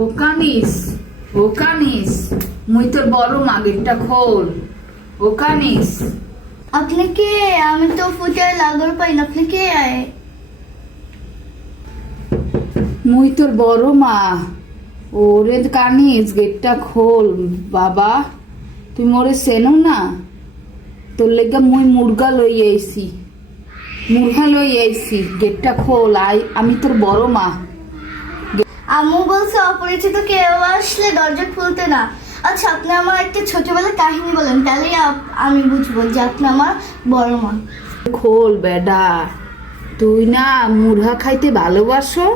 ও কানিস ও কানিস মুই তোর বড় মা গেটটা খোল। ও কানিস আপনি কে? আমি তো ফুটার লাগর পাই না আপনি কে? আয় মুই তোর বড় মা ওরে কানিস গেটটা খোল বাবা। তুই মোরে সেনো না? তোর লেগা মুই মুরগা লই আইছি। মুরগা লই আইছি গেটটা খোল আই আমি তোর বড় মা। আম্মু বলছে অপরিচিত কেউ আসলে দরজা খুলতে না। আচ্ছা আপনি আমার একটা ছোটবেলার কাহিনী বলেন তাহলে আমি বুঝব যে আপনি আমার বড় মা। খোল বেডা তুই না মুরহা খাইতে ভালোবাসো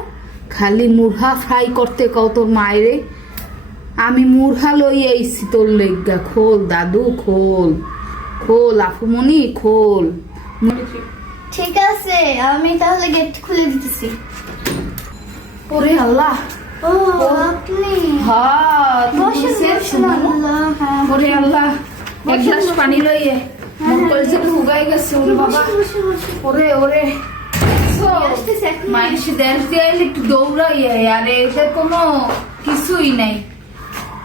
খালি মুরহা ফ্রাই করতে কও তোর মায়েরে আমি মুরহা লই আইছি তোর লেগা খোল দাদু খোল। খোল আফুমনি খোল। ঠিক আছে আমি তাহলে গেট খুলে দিতেছি। ওরে আল্লাহ। ও আপনি। হ্যাঁ হ্যাঁ। ওরে আল্লাহ এক গ্লাস পানি লইয়ে। কলছে গেছে ওরে বাবা। বসে, বসে, বসে। ওরে ওরে। মানুষ দেশ দিয়ে একটু দৌড়াই আর এদের কোনো কিছুই নাই।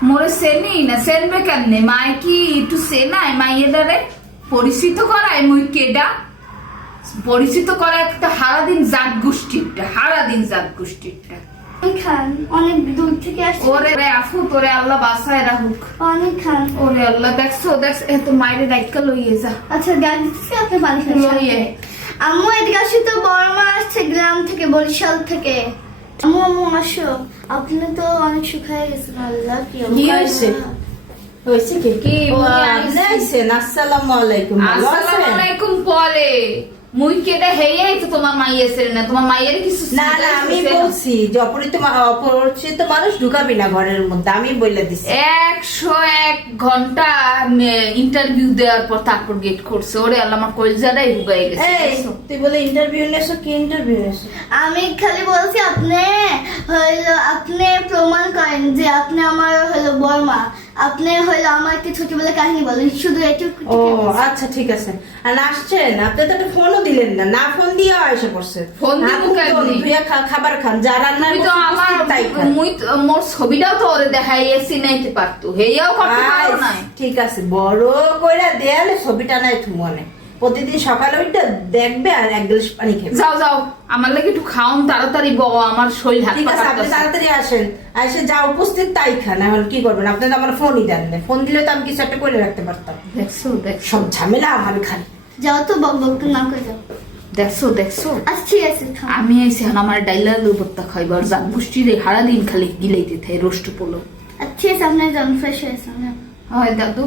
মোরে সেনি না সেনবে কেমনে? মায় কি একটু সেনায় মাইয়েদারে পরিচিত করায় মুই কেডা? পরিচিত করা একটা হারাদিন জাত গোষ্ঠীরটা। হারাদিন জাত গোষ্ঠীরটা অনেক খান অনেক দূর থেকে আসছে। ওরে রে আফু তোরে আল্লাহ বাসায় রাহুক অনেক খান। ওরে আল্লাহ দেখছ দেখছ এত মায়ের ডাইকা লইয়ে যা। আচ্ছা আপনি পানি খান লইয়ে। আম্মু এদিকে আসো তো বড় মা আসছে গ্রাম থেকে বরিশাল থেকে। আম্মু আম্মু আসো। আপনি তো অনেক শুকায় গেছেন আল্লাহ কি হয়েছে? হয়েছে কি? কি আসসালামু আলাইকুম আসসালামু আলাইকুম পরে মুই কেডা হেয়াই তো তোমার মাইয়া ছেলে না তোমার মাইয়ের কিছু না না আমি বলছি যে অপরিচিত অপরিচিত মানুষ ঢুকাবি না ঘরের মধ্যে আমি বলে দিছি। একশো এক ঘণ্টা ইন্টারভিউ দেওয়ার পর তারপর গেট করছে ওরে আল্লাহ আমার কলজাটাই ঢুকাই গেছে তুই বলে ইন্টারভিউ নেছো কি ইন্টারভিউ নেছো আমি খালি বলছি আপনি হইল আপনি প্রমাণ করেন যে আপনি আমার হলো বর্মা আপনি হইল আমার একটা ছোটবেলা কাহিনী বলেন শুধু একটু ও আচ্ছা ঠিক আছে। আর আসছেন? আপনি তো একটা ফোনও দিলেন না। না ফোন দিয়ে এসে পড়ছে। ফোন খা- খাবার খান যা রান্না তুমি তো আমার তাই মুই মোর ছবিটাও তো ওরে দেখাই এসি নাইতে পারতো। হেয়াও করতে পারো না ঠিক আছে বড় কইরা দেয়ালে ছবিটা নাই মনে প্রতিদিন সকালে ওইটা দেখবে আর এক গ্লাস পানি খেবে। যাও যাও। আমার লাগে একটু খাওন তাড়াতাড়ি বউ আমার শরীর হাত ঠিক আছে আপনি তাড়াতাড়ি আসেন। এসে যা উপস্থিত তাই খান এখন কি করবেন? আপনি তো আমার ফোনই দেন না। ফোন দিলে তো আমি কিছু একটা করে রাখতে পারতাম। দেখছ দেখছ। সব ঝামেলা আমার খালি। যাও তো না করে যাও। দেখছ দেখছ। আচ্ছা আছে আমি এখন আমার ডাইলা খাইবার রে হারা দিন খালি গিলাইতে থাকে রোস্ট পোলো। আচ্ছা ঠিক আছে আপনার যান ফ্রেশ হয়েছে হয় দাদু।